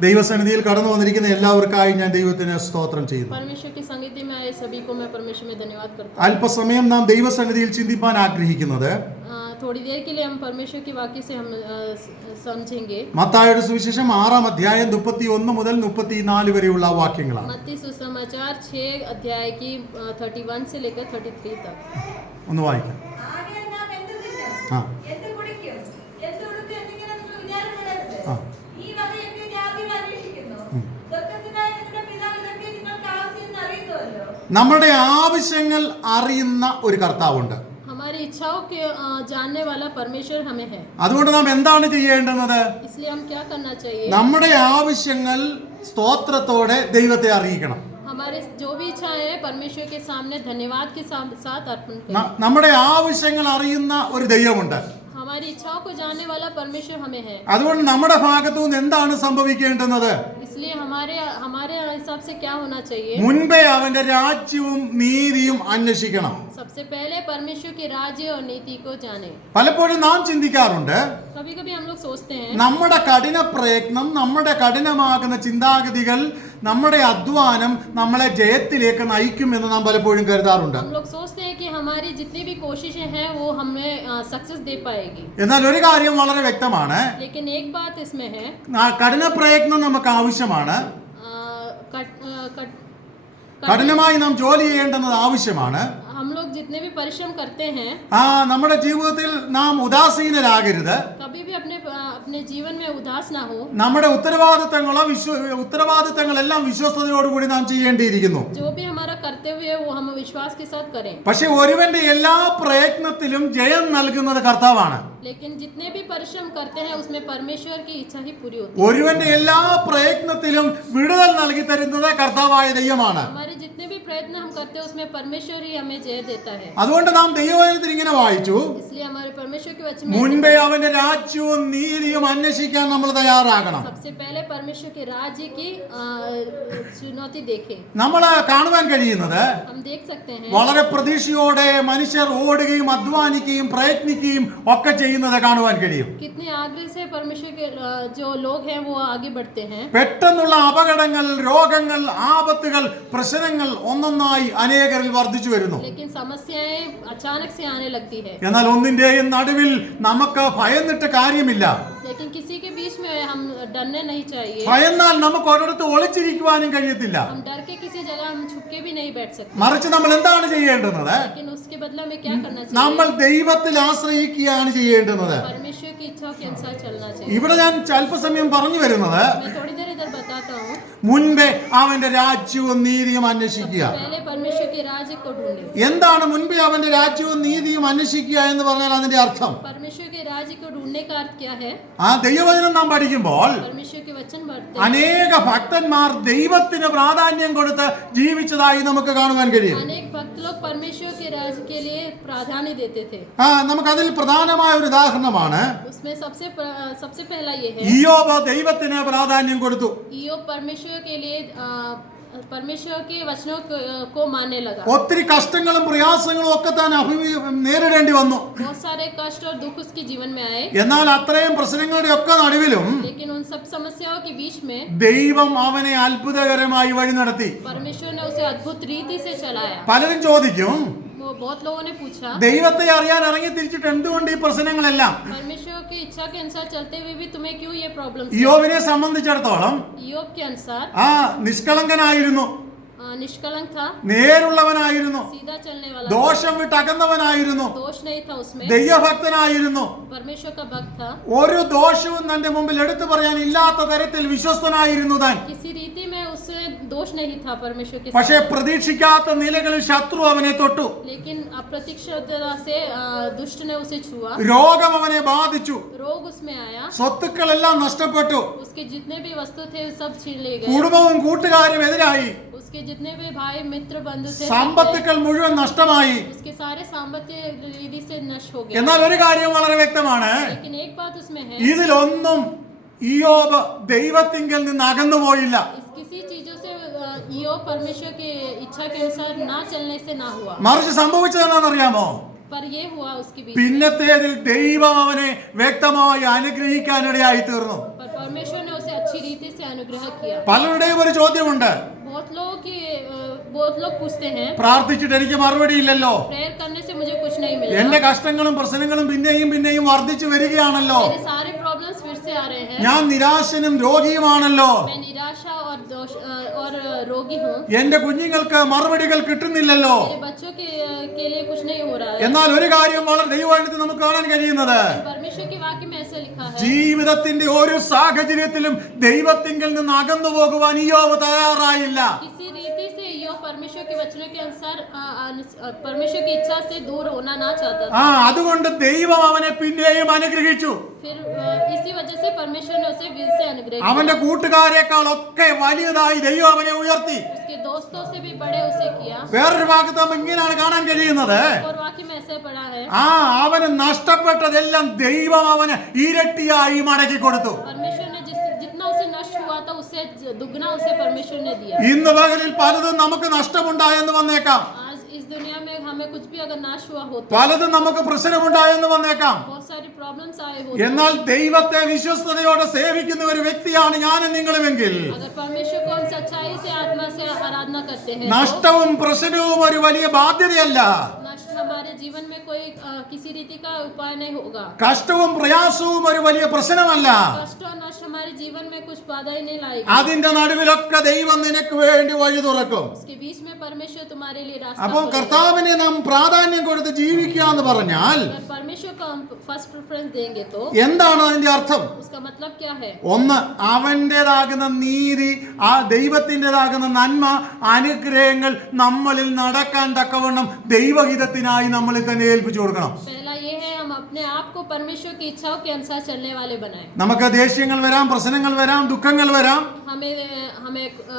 ദൈവസന്നിധിയിൽ കടന്നു വന്നിരിക്കുന്ന എല്ലാവർക്കായി ഞാൻ ദൈവത്തിന് സ്തോത്രം ചെയ്യുന്നു परमेश्वर की संगति में आए सभी को मैं परमेश्वर में धन्यवाद करता അല്പസമയം നാം ദൈവസന്നിധിയിൽ ചിന്തിപ്പാൻ ആഗ്രഹിക്കുന്നത് हूँ अ, थोड़ी देर के लिए हम परमेश्वर के वाक्य से हम अ, स- समझेंगे മത്തായുടെ സുവിശേഷം ആറാം അധ്യായം മുപ്പത്തി ഒന്ന് മുതൽ മുപ്പത്തിനാല് വരെയുള്ള വാക്യങ്ങളാണ് मत्ती सुसमाचार छः अध्याय की थर्टी वन से लेकर थर्टी थ्री तक ഒന്ന് വായിക്കാം ആകയാൽ നാം എന്ത് തിന്നും? ആ. നമ്മുടെ ആവശ്യങ്ങൾ അറിയുന്ന ഒരു കർത്താവുണ്ട്. അതുകൊണ്ട് നാം എന്താണ് ചെയ്യേണ്ടത് നമ്മുടെ ആവശ്യങ്ങൾ സ്തോത്രത്തോടെ ദൈവത്തെ അറിയിക്കണം. നമ്മുടെ ആവശ്യങ്ങൾ അറിയുന്ന ഒരു ദൈവമുണ്ട്. അതുകൊണ്ട് നമ്മുടെ ഭാഗത്തു നിന്ന് എന്താണ് സംഭവിക്കേണ്ടുന്നത്? മുൻപേ അവന്റെ രാജ്യവും നീതിയും അന്വേഷിക്കണം. പലപ്പോഴും നാം ചിന്തിക്കാറുണ്ട് നമ്മുടെ കഠിന പ്രയത്നം നമ്മുടെ കഠിനമാകുന്ന ചിന്താഗതികൾ നമ്മുടെ അധ്വാനം നമ്മളെ ജയത്തിലേക്ക് നയിക്കും എന്ന് നാം പലപ്പോഴും കരുതാറുണ്ട്. എന്നാൽ ഒരു കാര്യം വളരെ വ്യക്തമാണ്. കഠിന പ്രയത്നം നമുക്ക് ആവശ്യമാണ്. കഠിനമായി നാം ജോലി ചെയ്യേണ്ടത് ആവശ്യമാണ്. हम लोग जितने भी परिश्रम करते हैं ആ നമ്മുടെ ജീവിതത്തിൽ നാം ഉദാസീനരാകരുത് कभी भी अपने अपने जीवन में उदास ना हो നമ്മുടെ ഉത്തരവാദിത്തങ്ങളോ വിശ്വ ഉത്തരവാദിത്തങ്ങളെല്ലാം വിശ്വസ്തയോടുകൂടി നാം ചെയ്യേണ്ടിയിരിക്കുന്നു जो भी हमारा कर्तव्य है वो हम विश्वास के साथ करें പക്ഷെ ഒരുവന്റെ എല്ലാ പ്രയത്നത്തിലും ജയം നൽകുന്നത് കർത്താവാണ് लेकिन जितने भी परिश्रम करते हैं उसमें परमेश्वर की इच्छा ही पूरी होती ഒരുവന്റെ എല്ലാ പ്രയത്നത്തിലും വിടുതൽ നൽകി തരുന്നത് കർത്താവായ ദൈവമാണ് है हमारे जितने भी प्रयत्न हम करते हैं उसमें परमेश्वर ही हमें जय देता है അതുകൊണ്ട് നാം ദൈവവചനത്തിൽ ഇങ്ങനെ വായിച്ചു മുൻപേ അവന്റെ രാജ്യവും നീതിയും അന്വേഷിക്കാൻ നമ്മൾ തയ്യാറാകണം. നമ്മൾ കാണുവാൻ കഴിയുന്നത് വളരെ പ്രതീക്ഷയോടെ മനുഷ്യർ ഓടുകയും അധ്വാനിക്കുകയും പ്രയത്നിക്കുകയും ഒക്കെ ചെയ്യുന്നത് കാണുവാൻ കഴിയും. പെട്ടെന്നുള്ള അപകടങ്ങൾ രോഗങ്ങൾ ആപത്തുകൾ പ്രശ്നങ്ങൾ ഒന്നൊന്നായി അനേകരിൽ വർദ്ധിച്ചു വരുന്നു. എന്നാൽ ഒന്നിന്റെയും നടുവിൽ നമുക്ക് ഭയന്നിട്ട് കാര്യമില്ല. ലേക്കിൻ കിസി കെ ഹം ഡർനെ നഹി ചാഹിയേ ഭയന്നാൽ നമുക്ക് ഒരിടത്ത് ഒളിച്ചിരിക്കുവാനും കഴിയത്തില്ല. ഹം ഡർ കിസി ജഗഹ ഹം ഛുപ് ബി നഹി ബൈഠ് സക്തേ മറിച്ച് നമ്മൾ എന്താണ് ചെയ്യേണ്ടുന്നത്? ലേക്കിൻ ഉസ്കെ ബദല മേ ക്യാ കർനാ ചാഹിയേ നമ്മൾ ദൈവത്തിൽ ആശ്രയിക്കുകയാണ് ചെയ്യേണ്ടുന്നത്. പരമേശ്വര കി ഇച്ഛാ കെ അനുസാർ ചലനാ ചാഹിയേ ഇവിടെ ഞാൻ അല്പസമയം പറഞ്ഞു വരുന്നത് മുൻപേ അവന്റെ രാജ്യവും നീതിയും അന്വേഷിക്കുക. എന്താണ് മുൻപേ അവന്റെ രാജ്യവും നീതിയും അന്വേഷിക്കുക എന്ന് പറഞ്ഞാൽ അതിന്റെ അർത്ഥം? ആ ദൈവവചനം നാം പഠിക്കുമ്പോൾ അനേക ഭക്തന്മാർ ദൈവത്തിന് പ്രാധാന്യം കൊടുത്ത് ജീവിച്ചതായി നമുക്ക് കാണുവാൻ കഴിയും. ആ നമുക്ക് അതിൽ പ്രധാനമായ ഒരു ഉദാഹരണമാണ് ദൈവത്തിന് പ്രാധാന്യം കൊടുത്തു. ഒത്തിരി കഷ്ടങ്ങളും പ്രയാസങ്ങളും ഒക്കെ താൻ നേരിടേണ്ടി വന്നു. എന്നാൽ അത്രയും പ്രശ്നങ്ങളുടെ ഒക്കെ നടുവിലും ദൈവം അവനെ അത്ഭുതകരമായി വഴി നടത്തി. പലരും ചോദിക്കും बहुत लोगों ने पूछा ദൈവത്തെ അറിയാൻ ഇറങ്ങി തിരിച്ചിട്ട് എന്തുകൊണ്ട് ഈ പ്രശ്നങ്ങളെല്ലാം परमेश्वर की इच्छा के अनुसार चलते हुए भी तुम्हें क्यों ये प्रॉब्लम യോബിനെ സംബന്ധിച്ചിടത്തോളം योग के अनुसार ആ നിഷ്കളങ്കനായിരുന്നു अ, निष्कलंक था നേരുള്ളവനായിരുന്നു. ദോഷം വിട്ടകന്നവനായിരുന്നു. ദൈവഭക്തനായിരുന്നു. ഒരു ദോഷവും തന്റെ മുമ്പിൽ എടുത്തു പറയാൻ ഇല്ലാത്ത തരത്തിൽ വിശ്വസ്തനായിരുന്നു താൻ. പക്ഷേ പ്രതീക്ഷിക്കാത്ത നിലകളിൽ ശത്രു അവനെ തൊട്ടു. രോഗം അവനെ ബാധിച്ചു. സ്വത്തുക്കളെല്ലാം നഷ്ടപ്പെട്ടു. കുടുംബവും കൂട്ടുകാരും എതിരായി. उसके जितने भी भाई मित्र बंधु थे सब സമ്പത്തുക്കൾ മുഴുവൻ നഷ്ടമായി गए। उसके सारे सामर्थ्य रीति से नष्ट हो गया എന്നാൽ ഒരു കാര്യം വളരെ വ്യക്തമാണ് लेकिन एक बात उसमें है ഇതിലൊന്നും ഇയോബ് ദൈവത്തിങ്കൽ നിന്ന് അകന്നുപോയില്ല इस किसी चीजों से अ, यो परमेश्वर के इच्छा के अनुसार ना चलने से ना हुआ മറിച്ച് സംഭവിച്ചത് എന്താണെന്നറിയാമോ पर ये हुआ उसके बीच പിന്നത്തേതിൽ ദൈവം അവനെ വ്യക്തമായി അനുഗ്രഹിക്കാനിടയായി തീർന്നു पर परमेश्वर ने उसे अच्छी रीति से अनुग्रह किया പലരുടെയും ഒരു ചോദ്യമുണ്ട് बहुत लोगों की बहुत लोग पूछते हैं പ്രാർത്ഥിച്ചിട്ട് എനിക്ക് മറുപടി ഇല്ലല്ലോ प्रेयर करने से मुझे कुछ नहीं मिला എന്റെ കഷ്ടങ്ങളും പ്രശ്നങ്ങളും പിന്നെയും പിന്നെയും വർദ്ധിച്ചു വരികയാണല്ലോ मेरे सारे प्रॉब्लम्स फिर से आ रहे हैं ഞാൻ നിരാശനും രോഗിയുമാണല്ലോ मैं निराशा और दोष अ, और रोगी हूँ എന്റെ കുഞ്ഞുങ്ങൾക്ക് മറുപടികൾ കിട്ടുന്നില്ലല്ലോ मेरे बच्चों के के लिए कुछ नहीं हो रहा है എന്നാൽ ഒരു കാര്യം വളരെ ദൈവമായിട്ട് നമുക്ക് കാണാൻ കഴിയുന്നത് परमेश्वर के वाक्य में ऐसा लिखा है ജീവിതത്തിന്റെ ഒരു സാഹചര്യത്തിലും ദൈവത്തിങ്കിൽ നിന്ന് അകന്നു പോകുവാൻ ഇയോവ് തയ്യാറായില്ല किसी रीति से यो परमेश्वर के वचनों के अनुसार अ, अनुस- अ, परमेश्वर की इच्छा से दूर होना ना चाहता था ആ അതുകൊണ്ട് ദൈവം അവനെ പിന്നെയും അനുഗ്രഹിച്ചു फिर अ, इसी वजह से परमेश्वर ने उसे वीर से अनुग्रह അവന്റെ किया കൂട്ടുകാരെക്കാൾ ഒക്കെ വലിയതായി ദൈവം അവനെ ഉയർത്തി उसके दोस्तों से भी बड़े उसे किया വേറൊരു ഭാഗത്ത് നാം ഇങ്ങനെയാണ് കാണാൻ കഴിയുന്നത് और वाक्य में ऐसा पढ़ा है ആ അവന് നഷ്ടപ്പെട്ടതെല്ലാം ദൈവം അവന് ഇരട്ടിയായി മടക്കി കൊടുത്തു परमेश्वर ഇന്ന് പകലിൽ പലതും നമുക്ക് നഷ്ടമുണ്ടായെന്ന് വന്നേക്കാം. പലതും നമുക്ക് പ്രശ്നമുണ്ടായെന്ന് വന്നേക്കാം. എന്നാൽ ദൈവത്തെ വിശ്വസ്തയോടെ സേവിക്കുന്ന ഒരു വ്യക്തിയാണ് ഞാൻ നിങ്ങളുമെങ്കിൽ. നഷ്ടവും പ്രശ്നവും ഒരു വലിയ ബാധ്യതയല്ല. हमारे जीवन में कोई अ, किसी रीति का उपाय नहीं होगा കഷ്ടവും പ്രയാസവും ഒരു വലിയ പ്രശ്നമല്ല कष्ट और नष्ट हमारे जीवन में कुछ बाधा ही नहीं लाएगी അതിന്റെ നടുവിലൊക്കെ ദൈവം നിനക്ക് വേണ്ടി വഴി തുറക്കും उसके बीच में परमेश्वर तुम्हारे लिए रास्ता അപ്പോൾ खोलेगा। കർത്താവിനെ നാം പ്രാധാന്യം കൊടുത്ത് ജീവിക്കുക എന്ന് പറഞ്ഞാൽ अगर परमेश्वर को हम फर्स्ट प्रेफरेंस देंगे तो എന്താണ് അതിന്റെ അർത്ഥം उसका मतलब क्या है ഒന്ന് അവൻ്റെതാകുന്ന നീതി ആ ദൈവത്തിൻ്റെതാകുന്ന നന്മ അനുഗ്രഹങ്ങൾ നമ്മളിൽ നടക്കാൻ തക്കവണ്ണം ദൈവഹിതത്തിനായി നമ്മളിൽ തന്നെ ഏൽപ്പിച്ചു കൊടുക്കണം पहला ये है हम अपने आप को परमेश्वर की इच्छाओं के अनुसार चलने वाले बनाए നമുക്ക് ദേഷ്യങ്ങൾ വരാം പ്രശ്നങ്ങൾ വരാം ദുഃഖങ്ങൾ വരാം हमें हमें अ,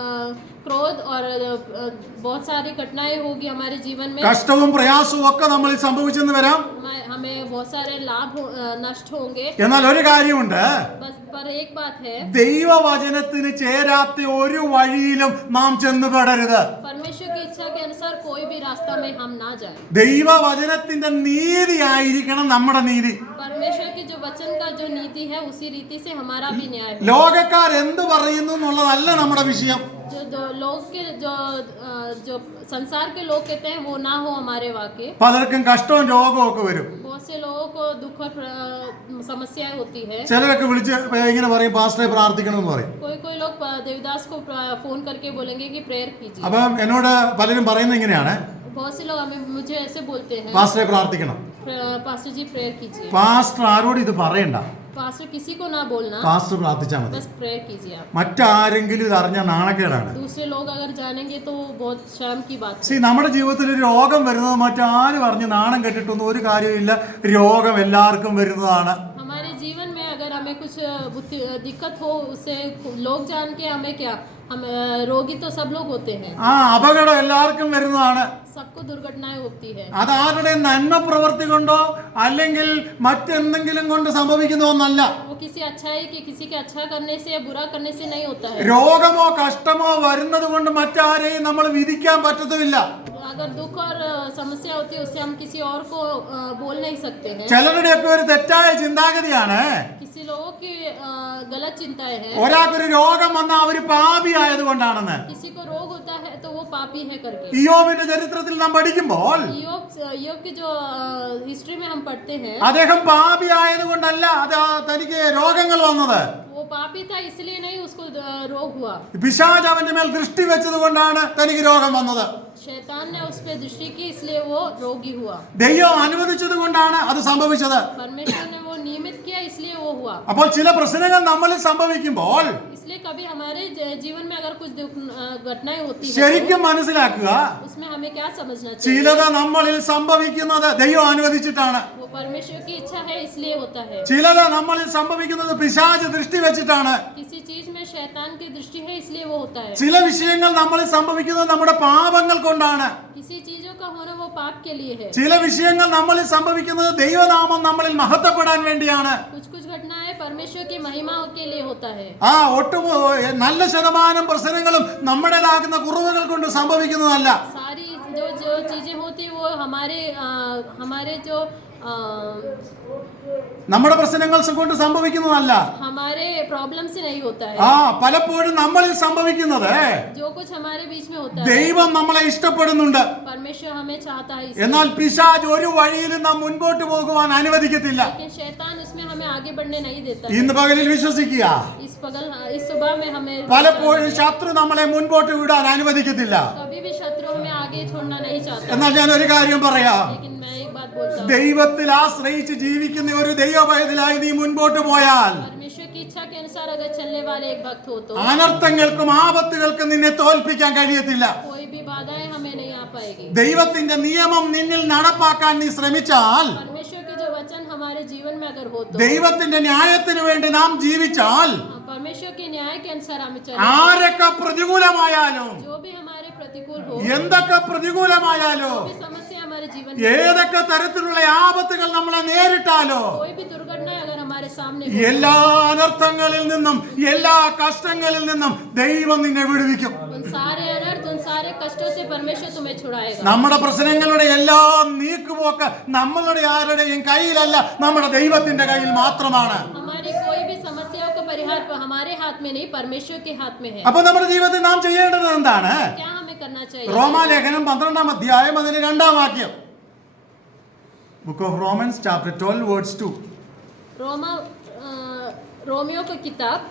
क्रोध और अ, बहुत सारी घटनाएं होगी हमारे जीवन में കഷ്ടവും പ്രയാസവും ഒക്കെ നമ്മളിൽ സംഭവിച്ചെന്ന് വരാം हमें हमें बहुत सारे लाभ हो- अ, नष्ट होंगे എന്നാൽ ഒരു കാര്യമുണ്ട് बस पर एक बात है ദൈവവചനത്തിന് ചേരാത്ത ഒരു വഴിയിലും നാം ചെന്ന് പെടരുത് परमेश्वर की इच्छा के अनुसार कोई भी रास्ता में हम ना जाए ദൈവവചനത്തിന്റെ നീതിയായിരിക്കണം നമ്മുടെ നീതി परमेश्वर की जो वचन का जो नीति है उसी रीति से हमारा भी न्याय हो ലോകക്കാർ എന്ത് പറയുന്നു എന്നുള്ളതല്ല നമ്മുടെ വിഷയം जो जो लोग के जो अ, जो संसार के लोग कहते हैं वो ना हो हमारे वाक्य പലർക്കും കഷ്ടവും രോഗവും ഒക്കെ വരും बहुत से लोगों को दुख और प्र- समस्याएं होती है ചിലരൊക്കെ വിളിച്ച് ഇങ്ങനെ പറയും പാസ്റ്ററെ പ്രാർത്ഥിക്കണം എന്ന് പറയും कोई कोई लोग प- देवदास को प्र- फोन करके बोलेंगे कि प्रेयर कीजिए അപ്പം എന്നോട് പലരും പറയുന്നത് ഇങ്ങനെയാണ് बहुत से लोग हमें मुझे ऐसे बोलते हैं പാസ്റ്ററെ പ്രാർത്ഥിക്കണം "प्र- पास्टर जी प्रेयर कीजिए പാസ്റ്റർ ആരോട് ഇത് പറയണ്ട पास्टर किसी को ना बोलना പാസ്റ്റർ പ്രാർത്ഥിച്ചാൽ മതി बस प्रेयर कीजिए आप മറ്റാരെങ്കിലും ഇത് അറിഞ്ഞാൽ നാണക്കേടാണ് दूसरे लोग अगर जानेंगे तो बहुत शर्म की बात है സി നമ്മുടെ ജീവിതത്തിൽ ഒരു രോഗം വരുന്നത് മറ്റാരും അറിഞ്ഞ് നാണം കെട്ടിട്ടൊന്നും ഒരു കാര്യമില്ല രോഗം എല്ലാവർക്കും വരുന്നതാണ് हमारे जीवन में अगर हमें कुछ बुद्धि- दिक्कत हो उससे लोग जान के हमें क्या രോഗി ആ അപകടം എല്ലാവർക്കും വരുന്നതാണ്. സബ്കോ അത് ആരുടെ നന്മ പ്രവൃത്തി കൊണ്ടോ അല്ലെങ്കിൽ മറ്റെന്തെങ്കിലും കൊണ്ട് സംഭവിക്കുന്ന ഒന്നല്ല രോഗമോ കഷ്ടമോ വരുന്നത് കൊണ്ട് മറ്റാരെയും നമ്മൾ വിധിക്കാൻ പറ്റത്തുമില്ല. ചിലരുടെയൊക്കെ ഒരു തെറ്റായ ചിന്താഗതിയാണ്. ഒരാൾക്കൊരു രോഗം വന്നാൽ അവർ പാപി ആയതുകൊണ്ടാണെന്ന്. യോബിന്റെ ചരിത്രത്തിൽ നാം പഠിക്കുമ്പോൾ അദ്ദേഹം പാപി ആയതുകൊണ്ടല്ല അത് തനിക്ക് രോഗങ്ങൾ വന്നത്. പിശാജ് അവന്റെ മേൽ ദൃഷ്ടി വെച്ചത് കൊണ്ടാണ് തനിക്ക് രോഗം വന്നത്. ദൈവം അനുവദിച്ചത് കൊണ്ടാണ് അത് സംഭവിച്ചത്. അപ്പോൾ ചില പ്രശ്നങ്ങൾ നമ്മളിൽ സംഭവിക്കുമ്പോൾ ശരിക്കും മനസ്സിലാക്കുക ചിലത് നമ്മളിൽ സംഭവിക്കുന്നത് ദൈവം അനുവദിച്ചിട്ടാണ്. ചിലത് നമ്മളിൽ സംഭവിക്കുന്നത് പിശാജ് ദൃഷ്ടി വെച്ചിട്ടാണ്. ചില വിഷയങ്ങൾ നമ്മളിൽ സംഭവിക്കുന്നത് നമ്മുടെ പാപങ്ങൾ കൊണ്ടാണ്. का होना वो पाप के लिए है ചില വിഷയങ്ങൾ നമ്മളിൽ സംഭവിക്കുന്നത് ദൈവനാമം നമ്മളിൽ മഹത്വപ്പെടാൻ വേണ്ടിയാണ് कुछ कुछ घटनाएं परमेश्वर की महिमा के लिए होता है ആ ഒട്ടും നല്ല ശതമാനം പ്രശ്നങ്ങളും നമ്മുടേതാകുന്ന കുറവുകൾ കൊണ്ട് സംഭവിക്കുന്നതല്ല सारी जो जो चीजें होती है वो हमारे अ, हमारे जो अ, നമ്മുടെ പ്രശ്നങ്ങൾ കൊണ്ട് സംഭവിക്കുന്നതല്ല. ആ പലപ്പോഴും നമ്മളിൽ സംഭവിക്കുന്നത് ദൈവം നമ്മളെ ഇഷ്ടപ്പെടുന്നുണ്ട്. എന്നാൽ പിശാജ് ഒരു വഴിയിലും നാം മുൻപോട്ട് പോകുവാൻ അനുവദിക്കത്തില്ല. ഇന്ന് പകലിൽ വിശ്വസിക്കുക. പലപ്പോഴും ശത്രു നമ്മളെ മുൻപോട്ട് വിടാൻ അനുവദിക്കത്തില്ല. എന്നാൽ ഞാൻ ഒരു കാര്യം പറയാം. ദൈവത്തിൽ ആശ്രയിച്ച് ജീവിക്കുന്ന ഒരു ദൈവഭയത്തിലായി നീ മുൻപോട്ട് പോയാൽ അനർത്ഥങ്ങൾക്കും ആപത്തുകൾക്കും നിന്നെ തോൽപ്പിക്കാൻ കഴിയത്തില്ല. ദൈവത്തിന്റെ നിയമം നിന്നിൽ നടപ്പാക്കാൻ നീ ശ്രമിച്ചാൽ ദൈവത്തിന്റെ ന്യായത്തിന് വേണ്ടി നാം ജീവിച്ചാൽ ആരൊക്കെ പ്രതികൂലമായാലും എന്തൊക്കെ പ്രതികൂലമായാലും ഏതൊക്കെ തരത്തിലുള്ള ആപത്തുകൾ നമ്മളെ നേരിട്ടാലോ? എല്ലാ അനർത്ഥങ്ങളിൽ നിന്നും എല്ലാ കഷ്ടങ്ങളിൽ നിന്നും ദൈവം നിന്നെ വിടുവിക്കും. നമ്മുടെ പ്രശ്നങ്ങളുടെ എല്ലാ നീക്കുപോക്ക് നമ്മളുടെ ആരുടെയും കയ്യിലല്ല നമ്മുടെ ദൈവത്തിന്റെ കയ്യിൽ മാത്രമാണ്. അപ്പൊ നമ്മുടെ ജീവിതത്തിൽ നാം ചെയ്യേണ്ടത് എന്താണ്? റോമാലേഖനം പന്ത്രണ്ടാം അധ്യായം അതിന് രണ്ടാം വാക്യം. Book of Romans chapter 12 words to റോമ റോമിയോ കിതാബ്.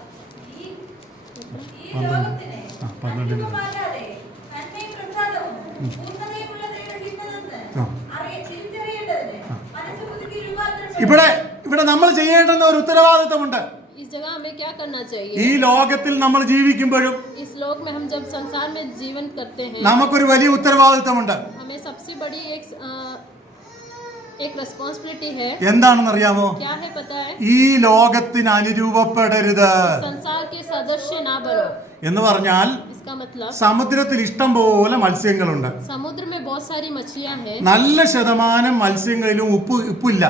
ഇവിടെ ഇവിടെ നമ്മൾ ചെയ്യേണ്ടുന്ന ഒരു ഉത്തരവാദിത്തമുണ്ട് इस जगह हमें क्या करना चाहिए ഈ ലോകത്തിൽ നമ്മൾ ജീവിക്കുമ്പോഴും इस लोक में हम जब संसार में जीवन करते हैं നമുക്കൊരു വലിയ ഉത്തരവാദിത്തമുണ്ട് हमें सबसे बड़ी एक अ, एक रिस्पॉन्सिबिलिटी है എന്താണെന്ന് അറിയാമോ क्या है पता है ഈ ലോകത്തിന് അനുരൂപപ്പെടരുത് संसार के सदस्य ना बनो എന്ന് പറഞ്ഞാൽ इसका मतलब സമുദ്രത്തിൽ ഇഷ്ടം പോലെ മത്സ്യങ്ങളുണ്ട് समुद्र में बहुत सारी मछलियां हैं നല്ല ശതമാനം മത്സ്യങ്ങളിലും ഉപ്പ് ഉപ്പില്ല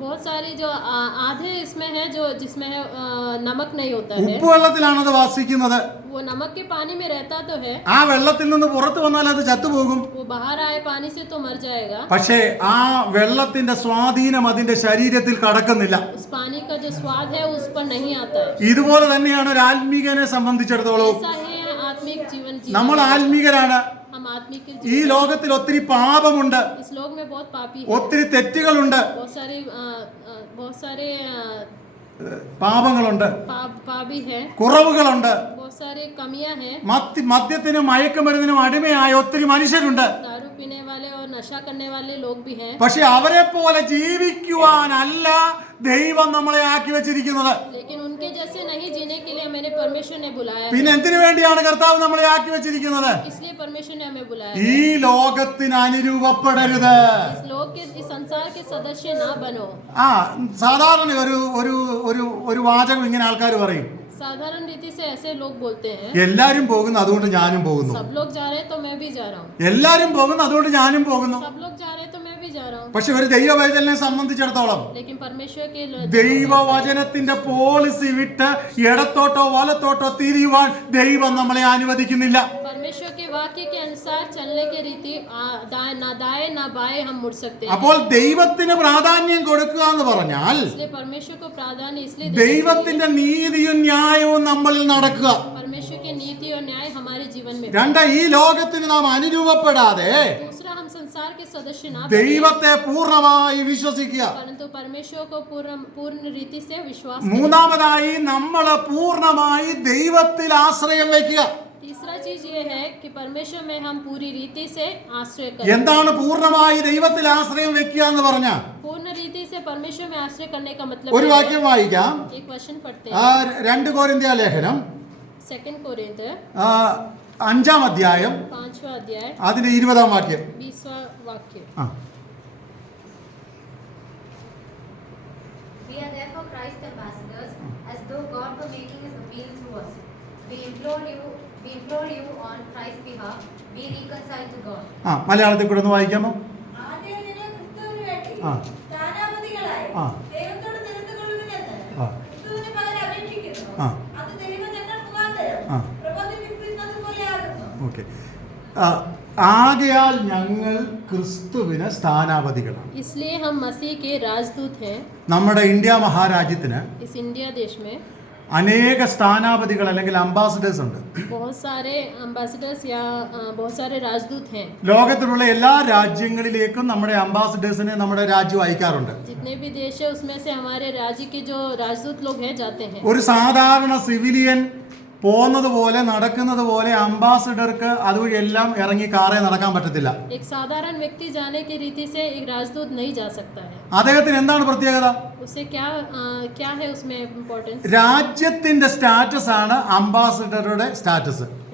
बहुत सारी जो आ, आधे इसमें है जो जिसमें है आ, नमक नहीं होता है ഉപ്പ് വെള്ളത്തിലാണ് അത് വാസിക്കുന്നത് वो नमक के पानी में रहता तो है ആ വെള്ളത്തിൽ നിന്ന് പുറത്തു വന്നാൽ അത് ചത്തുപോകും वो बाहर आए पानी से तो मर जाएगा പക്ഷേ ആ വെള്ളത്തിന്റെ സ്വാധീനം അതിന്റെ ശരീരത്തിൽ കടക്കുന്നില്ല उस पानी का जो स्वाद है उस पर नहीं आता है ഇതുപോലെ തന്നെയാണ് ഒരു ആത്മീകനെ സംബന്ധിച്ചിടത്തോളം ऐसा ही है आत्मिक जीवन നമ്മൾ जीवन ആത്മീകരാണ് हम आत्मिक ഈ ലോകത്തിൽ ഒത്തിരി പാപമുണ്ട്. ഒത്തിരി തെറ്റുകളുണ്ട്. പാപങ്ങളുണ്ട്. കുറവുകളുണ്ട്. മദ്യത്തിനും മയക്കുമരുന്നിനും അടിമയായ ഒത്തിരി മനുഷ്യരുണ്ട്. പക്ഷെ അവരെ പോലെ ജീവിക്കുവാനല്ല ദൈവം നമ്മളെ ആക്കി വെച്ചിരിക്കുന്നത്. പിന്നെ എന്തിനു വേണ്ടിയാണ് കർത്താവ് നമ്മളെ ആക്കി വെച്ചിരിക്കുന്നത്? ഈ ലോകത്തിന് അനുരൂപപ്പെടരുത്. ആ സാധാരണ ഒരു ഒരു ഒരു വാചകം ഇങ്ങനെ ആൾക്കാർ പറയും. साधारण रीति से ऐसे लोग बोलते हैं എല്ലാരും പോകുന്നു അതുകൊണ്ട് ഞാനും പോകുന്നു सब लोग जा रहे हैं तो मैं भी जा रहा हूँ എല്ലാരും പോകുന്നു അതുകൊണ്ട് ഞാനും പോകുന്നു सब लोग जा रहे हैं तो मैं भी जा रहा हूँ പക്ഷെ ഒരു ദൈവവചനെ സംബന്ധിച്ചിടത്തോളം ദൈവവചനത്തിന്റെ പോളിസി വിട്ട് ഇടത്തോട്ടോ വലത്തോട്ടോ തിരിയുവാൻ ദൈവം നമ്മളെ അനുവദിക്കുന്നില്ല. അപ്പോൾ ദൈവത്തിന് പ്രാധാന്യം കൊടുക്കുക എന്ന് പറഞ്ഞാൽ ദൈവത്തിന്റെ നീതിയും ന്യായവും നമ്മളിൽ നടക്കുക. परमेश्वर की नीति और न्याय हमारे जीवन में രണ്ട് ഈ ലോകത്തിന് നാം അനുരൂപപ്പെടാതെ दूसरा हम संसार के सदस्य ना बने, ദൈവത്തെ പൂർണ്ണമായി വിശ്വസിക്കുക परंतु परमेश्वर को पूर्ण पूर्ण रीति से विश्वास करें। മൂന്നാമതായി നമ്മൾ പൂർണ്ണമായി ദൈവത്തിൽ ആശ്രയം വയ്ക്കുക तीसरा चीज ये है कि परमेश्वर में हम पूरी रीति से आश्रय करें എന്താണ് പൂർണ്ണമായി ദൈവത്തിൽ ആശ്രയം വെക്കുക എന്ന് പറഞ്ഞ पूर्ण रीति से परमेश्वर में आश्रय करने का मतलब ഒരു है- വാക്യം വായിക്കാം एक वचन पढ़ते ആ, हैं രണ്ട് കോരിന്ത്യ ലേഖനം सेकंड कोरिंथ ആ, അഞ്ചാം അധ്യായം. അതിന്റെ ഇരുപതാം വാക്യം. ആ. മലയാളത്തിൽ കൂടെ ഒന്ന് വായിക്കാമോ? ആ. ആ. ആകയാൽ ഞങ്ങൾ ക്രിസ്തുവിന് സ്ഥാനാപതികളാണ് इसलिए हम मसीह के राजदूत हैं നമ്മുടെ ഇന്ത്യ മഹാരാജ്യത്തിന് इस इंडिया देश में അനേക സ്ഥാനാപതികൾ അല്ലെങ്കിൽ അംബാസിഡേഴ്സ് ഉണ്ട് बहुत सारे एम्बेसडर्स या अ, बहुत सारे राजदूत हैं ലോകത്തിലുള്ള എല്ലാ രാജ്യങ്ങളിലേക്കും നമ്മുടെ അംബാസിഡേഴ്സിനെ നമ്മുടെ രാജ്യം അയക്കാറുണ്ട് जितने भी देश है उसमें से हमारे राज्य के जो राजदूत लोग हैं जाते हैं ഒരു സാധാരണ സിവിലിയൻ പോകുന്നത് പോലെ നടക്കുന്നത് പോലെ അംബാസിഡർക്ക് അതുവഴി എല്ലാം ഇറങ്ങി കാറേ നടക്കാൻ പറ്റത്തില്ല. അദ്ദേഹത്തിന് എന്താണ് പ്രത്യേകത? രാജ്യത്തിന്റെ സ്റ്റാറ്റസ് ആണ് അംബാസിഡറുടെ സ്റ്റാറ്റസ്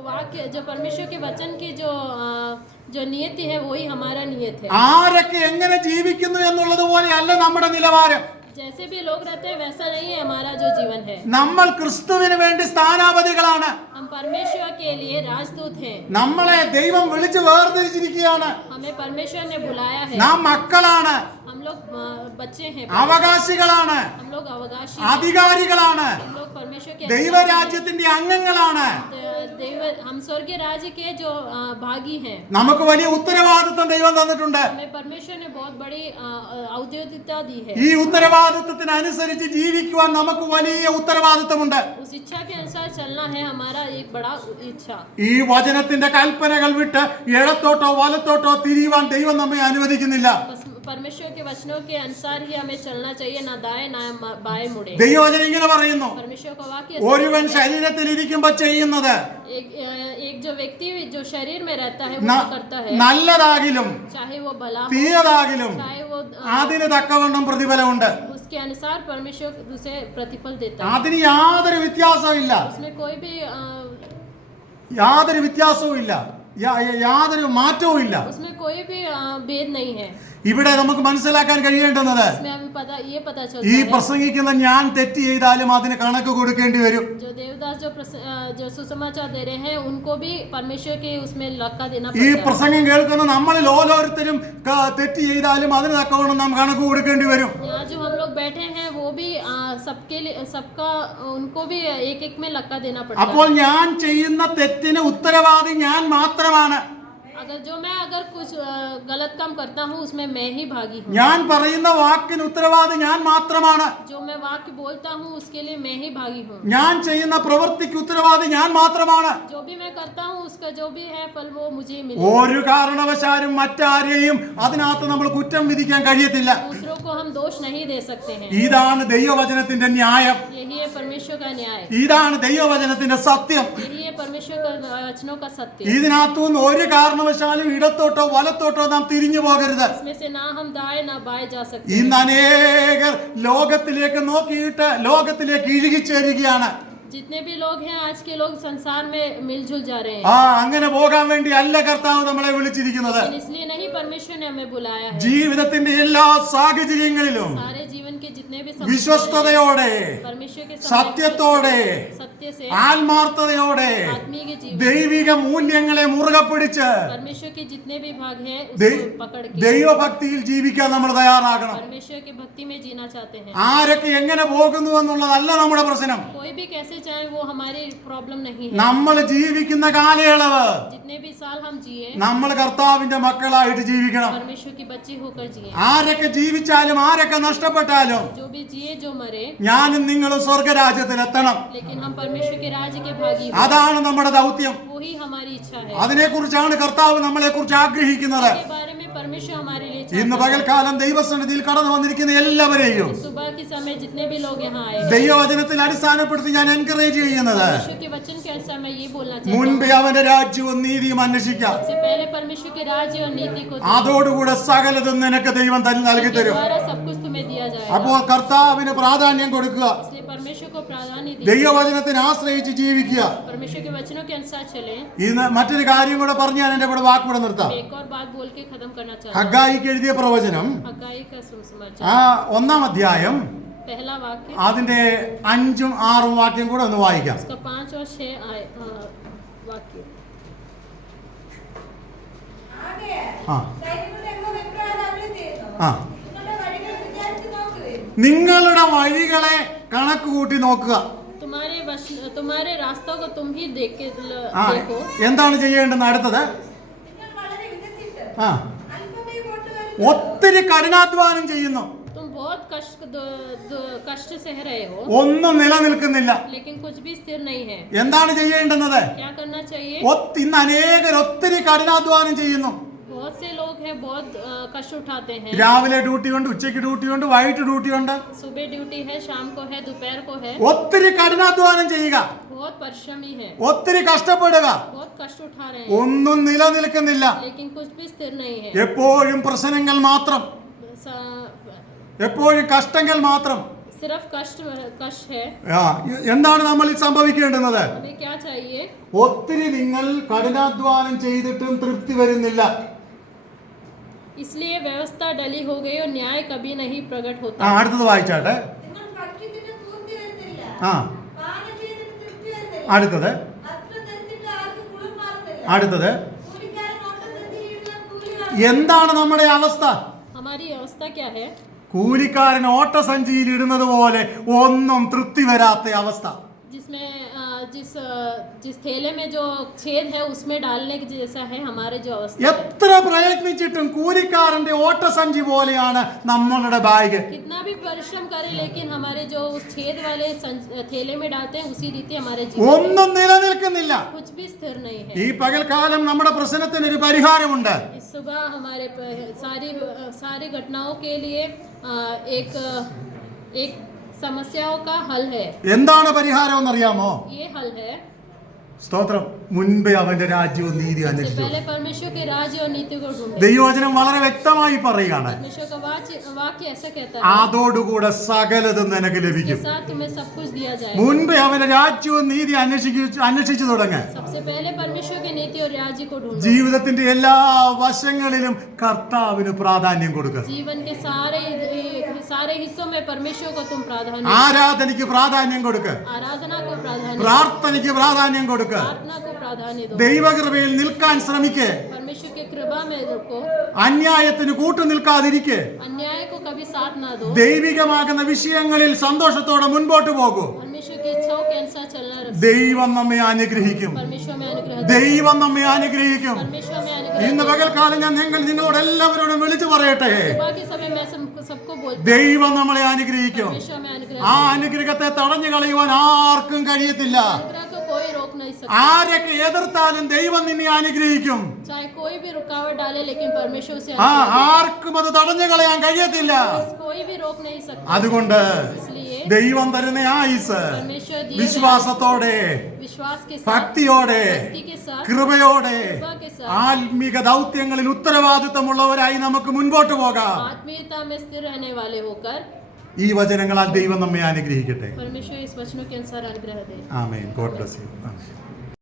वाक्य जो परमेश्वर के वचन की जो अ, जो नियति है वही हमारा नियत है ആരൊക്കെ എങ്ങനെ ജീവിക്കുന്നു എന്നുള്ളത് പോലെയല്ല നമ്മുടെ നിലവാരം जैसे भी लोग रहते हैं वैसा नहीं है हमारा जो जीवन है നമ്മൾ ക്രിസ്തുവിന് വേണ്ടി സ്ഥാനാപതികളാണ് हम परमेश्वर के लिए राजदूत हैं നമ്മളെ ദൈവം വിളിച്ച് വേർതിരിച്ചിരിക്കുകയാണ് हमें परमेश्वर ने बुलाया है നാം മക്കളാണ് हम लोग अ, बच्चे हैं അവകാശികളാണ് हम लोग अवकाशी हैं। അധികാരികളാണ് हम लोग परमेश्वर के ദൈവരാജ്യത്തിന്റെ അംഗങ്ങളാണ് നമുക്ക് വലിയ ഉത്തരവാദിത്വം ദൈവം തന്നിട്ടുണ്ട്. ഈ ഉത്തരവാദിത്വത്തിന് അനുസരിച്ച് ജീവിക്കുവാൻ നമുക്ക് വലിയ ഉത്തരവാദിത്വമുണ്ട്. ഈ വചനത്തിന്റെ കൽപ്പനകൾ വിട്ട് ഇടത്തോട്ടോ വലത്തോട്ടോ തിരിയുവാൻ ദൈവം നമ്മെ അനുവദിക്കുന്നില്ല. परमेश्वर के वचनों के अनुसार ही हमें चलना चाहिए ना दाएं ना म- बाएं मुड़े ദൈവവചനം ഇങ്ങനെ പറയുന്നു परमेश्वर का वाक्य ഒരുവൻ ശരീരത്തിൽ ഇരിക്കുമ്പോൾ ചെയ്യുന്നത് एक अ, एक जो व्यक्ति जो शरीर में रहता है वो ന- जो करता है നല്ലതാകിലും चाहे वो भला हो തീയതാകിലും चाहे वो अ, അതിന് തക്കവണ്ണം പ്രതിഫലമുണ്ട് उसके अनुसार परमेश्वर उसे प्रतिफल देता है അതിന് യാതൊരു വ്യത്യാസവും ഇല്ല उसमें कोई भी अ, യാതൊരു വ്യത്യാസവും ഇല്ല യാ- യാതൊരു മാറ്റവും ഇല്ല उसमें कोई भी अ, भेद नहीं है ഇവിടെ നമുക്ക് മനസ്സിലാക്കാൻ കഴിയേണ്ടത് ഈ പ്രസംഗിക്കുന്ന ഞാൻ തെറ്റ് ചെയ്താലും അതിന് കണക്ക് കൊടുക്കേണ്ടി വരും. ഈ പ്രസംഗം കേൾക്കുന്ന നമ്മളിൽ ഓരോരുത്തരും തെറ്റ് ചെയ്താലും അതിന് തക്കവണ്ണം നാം കണക്ക് കൊടുക്കേണ്ടി വരും. അപ്പോൾ ഞാൻ ചെയ്യുന്ന തെറ്റിന് ഉത്തരവാദി ഞാൻ മാത്രമാണ്. अगर जो मैं अगर कुछ अ, गलत काम करता हूँ उसमें मैं ही भागी हूँ ഞാൻ പറയുന്ന വാക്കിന് ഉത്തരവാദി ഞാൻ മാത്രമാണ് जो मैं वाक्य बोलता हूँ उसके लिए मैं ही भागी हूँ ഞാൻ ചെയ്യുന്ന പ്രവൃത്തിക്ക് ഉത്തരവാദി ഞാൻ മാത്രമാണ് जो भी मैं करता हूँ उसका जो भी है फल वो मुझे ही मिले ഒരു കാരണവശാലും മറ്റാരെയും അതിനകത്ത് നമ്മൾ കുറ്റം വിധിക്കാൻ കഴിയത്തില്ല दूसरों को हम दोष नहीं दे सकते हैं ഇതാണ് ദൈവവചനത്തിന്റെ ന്യായം यही है परमेश्वर का न्याय ഇതാണ് ദൈവവചനത്തിന്റെ സത്യം यही है परमेश्वर का वचनों का सत्य ഇതിനകത്തുനിന്ന് ഒരു കാരണവശാലും കാരണവശാലും ഇടത്തോട്ടോ വലത്തോട്ടോ നാം തിരിഞ്ഞു പോകരുത്. ഇന്ന് അനേകർ ലോകത്തിലേക്ക് നോക്കിയിട്ട് ലോകത്തിലേക്ക് ഇഴുകി ചേരുകയാണ് അങ്ങനെ പോകാൻ വേണ്ടി അല്ല കർത്താവ് നമ്മളെ വിളിച്ചിരിക്കുന്നത്. ജീവിതത്തിന്റെ എല്ലാ സാഹചര്യങ്ങളിലും വിശ്വസ്തയോടെ സത്യത്തോടെ ആത്മാർത്ഥതയോടെ ദൈവിക മൂല്യങ്ങളെ മുറുകെ പിടിച്ച് ദൈവഭക്തിയിൽ ജീവിക്കാൻ നമ്മൾ തയ്യാറാകണം. ആരൊക്കെ എങ്ങനെ പോകുന്നു എന്നുള്ളതല്ല നമ്മുടെ പ്രശ്നം. നമ്മൾ ജീവിക്കുന്ന കാലയളവ് നമ്മൾ കർത്താവിന്റെ മക്കളായിട്ട് ജീവിക്കണം. ആരൊക്കെ ജീവിച്ചാലും ആരൊക്കെ നഷ്ടപ്പെട്ടാലും जो भी जिए जो मरे ഞാനും നിങ്ങളും സ്വർഗരാജ്യത്തിലെത്തണം लेकिन हम परमेश्वर के राज्य के भागी हो അതാണ് നമ്മുടെ ദൗത്യം वही हमारी इच्छा है അതിനെക്കുറിച്ചാണ് കർത്താവ് നമ്മളെ കുറിച്ച് ആഗ്രഹിക്കുന്നത് के बारे में परमेश्वर हमारे लिए ഇന്ന് चाहता है പകൽക്കാലം ദൈവസന്നിധിയിൽ കടന്നു വന്നിരിക്കുന്ന എല്ലാവരെയും सुबह के समय जितने भी लोग यहाँ आए हैं ദൈവവചനത്തിൽ അടിസ്ഥാനപ്പെടുത്തി ഞാൻ എൻകറേജ് ചെയ്യുന്നത് परमेश्वर के वचन के अनुसार मैं ये बोलना चाहता हूँ മുൻപേ അവന്റെ രാജ്യവും നീതിയും അന്വേഷിക്കാം सबसे पहले परमेश्वर के राज्य और नीति को അതോടുകൂടെ സകലതും നിനക്ക് ദൈവം തൽ- നൽകി തരും द्वारा सब कुछ तुम्हें दिया जाएगा അപ്പോൾ കർത്താവിന് പ്രാധാന്യം കൊടുക്കുക. ദൈവവചനത്തിന് ആശ്രയിച്ച് ജീവിക്കുക. ഇന്ന് മറ്റൊരു കാര്യം കൂടെ പറഞ്ഞ് ഞാൻ എന്റെ കൂടെ വാക്കിവിടെ നിർത്താം. ഹഗായിക്ക് എഴുതിയ പ്രവചനം. ആ ഒന്നാം അധ്യായം അതിന്റെ അഞ്ചും ആറും വാക്യം കൂടെ ഒന്ന് വായിക്കാം. ആ ആ. നിങ്ങളുടെ വഴികളെ കണക്ക് കൂട്ടി നോക്കുക. എന്താണ് ചെയ്യേണ്ടത് അടുത്തത്? ആ. ഒത്തിരി കഠിനാധ്വാനം ചെയ്യുന്നു. ഒന്നും നിലനിൽക്കുന്നില്ല. എന്താണ് ചെയ്യേണ്ടത് ഇന്ന് അനേകർ ഒത്തിരി കഠിനാധ്വാനം ചെയ്യുന്നു. बहुत से लोग हैं बहुत अ, कष्ट उठाते हैं രാവിലെ ഡ്യൂട്ടി ഉണ്ട് ഉച്ചയ്ക്ക് ഡ്യൂട്ടി ഉണ്ട് വൈകിട്ട് ഡ്യൂട്ടി ഉണ്ട് सुबह ड्यूटी है शाम को है दोपहर को है ഒത്തിരി കഠിനാധ്വാനം ചെയ്യുക बहुत परिश्रमी है ഒത്തിരി കഷ്ടപ്പെടുക बहुत कष्ट उठा रहे हैं ഒന്നും നിലനിൽക്കുന്നില്ല लेकिन कुछ भी स्थिर नहीं है എപ്പോഴും പ്രശ്നങ്ങൾ മാത്രം सा- എപ്പോഴും കഷ്ടങ്ങൾ മാത്രം सिर्फ कष्ट कष्ट है ആ, എന്താണ് നമ്മൾ ഈ സംഭവിക്കേണ്ടുന്നത് हमें क्या चाहिए ഒത്തിരി നിങ്ങൾ കഠിനാധ്വാനം ചെയ്തിട്ടും തൃപ്തി വരുന്നില്ല इसलिए व्यवस्था डली हो गई और न्याय कभी नहीं प्रकट ആ होता അടുത്തത് വായിച്ചാട്ടെ നിങ്ങൾ ഭക്ഷ്യത്തിന് പൂർത്തി വരുന്നില്ല. ആ പാനം ചെയ്തിട്ട് തൃപ്തി വരുന്നില്ല. അടുത്തത് വസ്ത്രം ധരിച്ചിട്ട് ആർക്കും കുളിർ മാറുന്നില്ല. അടുത്തത് കൂലിക്കാരൻ ഓട്ടസഞ്ചരിയിടുവാൻ കൂലി വാങ്ങുന്നു. എന്താണ് നമ്മുടെ അവസ്ഥ हमारी अवस्था क्या है കൂലിക്കാരൻ ഓട്ടസഞ്ചിയിൽ ഇടുന്നത് പോലെ ഒന്നും തൃപ്തി വരാത്ത അവസ്ഥ जिसमें अ, जिस अ, जिस थैले में जो छेद है उसमें डालने के जैसा है हमारे जो अवस्था है എത്ര പ്രയത്നിച്ചിട്ടും കൂലിക്കാരന്റെ ഓട്ടസഞ്ചി പോലെയാണ് നമ്മളുടെ ബാഗ് कितना भी परिश्रम करें लेकिन हमारे जो उस छेद वाले संच- थैले में डालते हैं उसी रीति हमारे जीवन में ഒന്നും നിലനിൽക്കുന്നില്ല कुछ भी स्थिर नहीं है ഈ പകൽക്കാലം നമ്മുടെ പ്രശ്നത്തിന് ഒരു പരിഹാരമുണ്ട് इस सुबह हमारे प- सारी सारी घटनाओं के लिए अ, एक एक समस्याओं का हल है എന്താണ് പരിഹാരം എന്നറിയാമോ ये हल है സ്തോത്രം മുൻപേ അവന്റെ രാജ്യവും നീതി सबसे അന്വേഷിച്ചു पहले परमेश्वर के राज्य और नीति को ढूंढे ദൈവവചനം വളരെ വ്യക്തമായി പറയുകയാണ് परमेश्वर का वाक्य वाक्य ऐसा कहता है അതോടുകൂടെ സകലതും നിനക്ക് इसके ലഭിക്കും साथ तुम्हें सब कुछ दिया जाए മുൻപേ അവന്റെ രാജ്യവും നീതി അന്വേഷിച്ചു അന്വേഷിച്ചു തുടങ്ങ सबसे पहले परमेश्वर के नीति और राज्य को ढूंढो ജീവിതത്തിന്റെ എല്ലാ വശങ്ങളിലും കർത്താവിന് പ്രാധാന്യം കൊടുക്കുക जीवन के सारे सारे ആരാധനയ്ക്ക് പ്രാധാന്യം കൊടുക്ക്? പ്രാർത്ഥനയ്ക്ക് പ്രാധാന്യം കൊടുക്ക്? ദൈവകൃപയിൽ നിൽക്കാൻ ശ്രമിക്കേ. അന്യായത്തിന് കൂട്ടു നിൽക്കാതിരിക്കെ. ദൈവികമാകുന്ന വിഷയങ്ങളിൽ സന്തോഷത്തോടെ മുൻപോട്ട് പോകൂ. ദൈവം നമ്മെ അനുഗ്രഹിക്കും. ദൈവം നമ്മെ അനുഗ്രഹിക്കും. ഇന്ന് പകൽക്കാലം ഞാൻ നിങ്ങൾ നിങ്ങളോട് എല്ലാവരോടും വിളിച്ചു പറയട്ടെ. ദൈവം നമ്മളെ അനുഗ്രഹിക്കും. ആ അനുഗ്രഹത്തെ തടഞ്ഞു കളയുവാൻ ആർക്കും കഴിയത്തില്ല. नहीं सकता ആരൊക്കെ എതിർത്താലും ദൈവം നിന്നെ അനുഗ്രഹിക്കും चाहे कोई भी रुकावट डाले लेकिन परमेश्वर से ആ अनुग्रह ആർക്കും അത് തടഞ്ഞു കളയാൻ കഴിയത്തില്ല दो। कोई भी रोक नहीं सकता അതുകൊണ്ട് इसलिए ദൈവം തരുന്ന ആയുസ് परमेश्वर दिए വിശ്വാസത്തോടെ विश्वास के साथ ഭക്തിയോടെ भक्ति के साथ കൃപയോടെ कृपा के साथ ആത്മിക ദൗത്യങ്ങളിൽ ഉത്തരവാദിത്തമുള്ളവരായി നമുക്ക് മുൻപോട്ട് പോകാം आत्मीयता में स्थिर रहने वाले होकर ഈ വചനങ്ങളാൽ ദൈവം നമ്മെ അനുഗ്രഹിക്കട്ടെ. ആമേൻ. God bless you. ആമേൻ.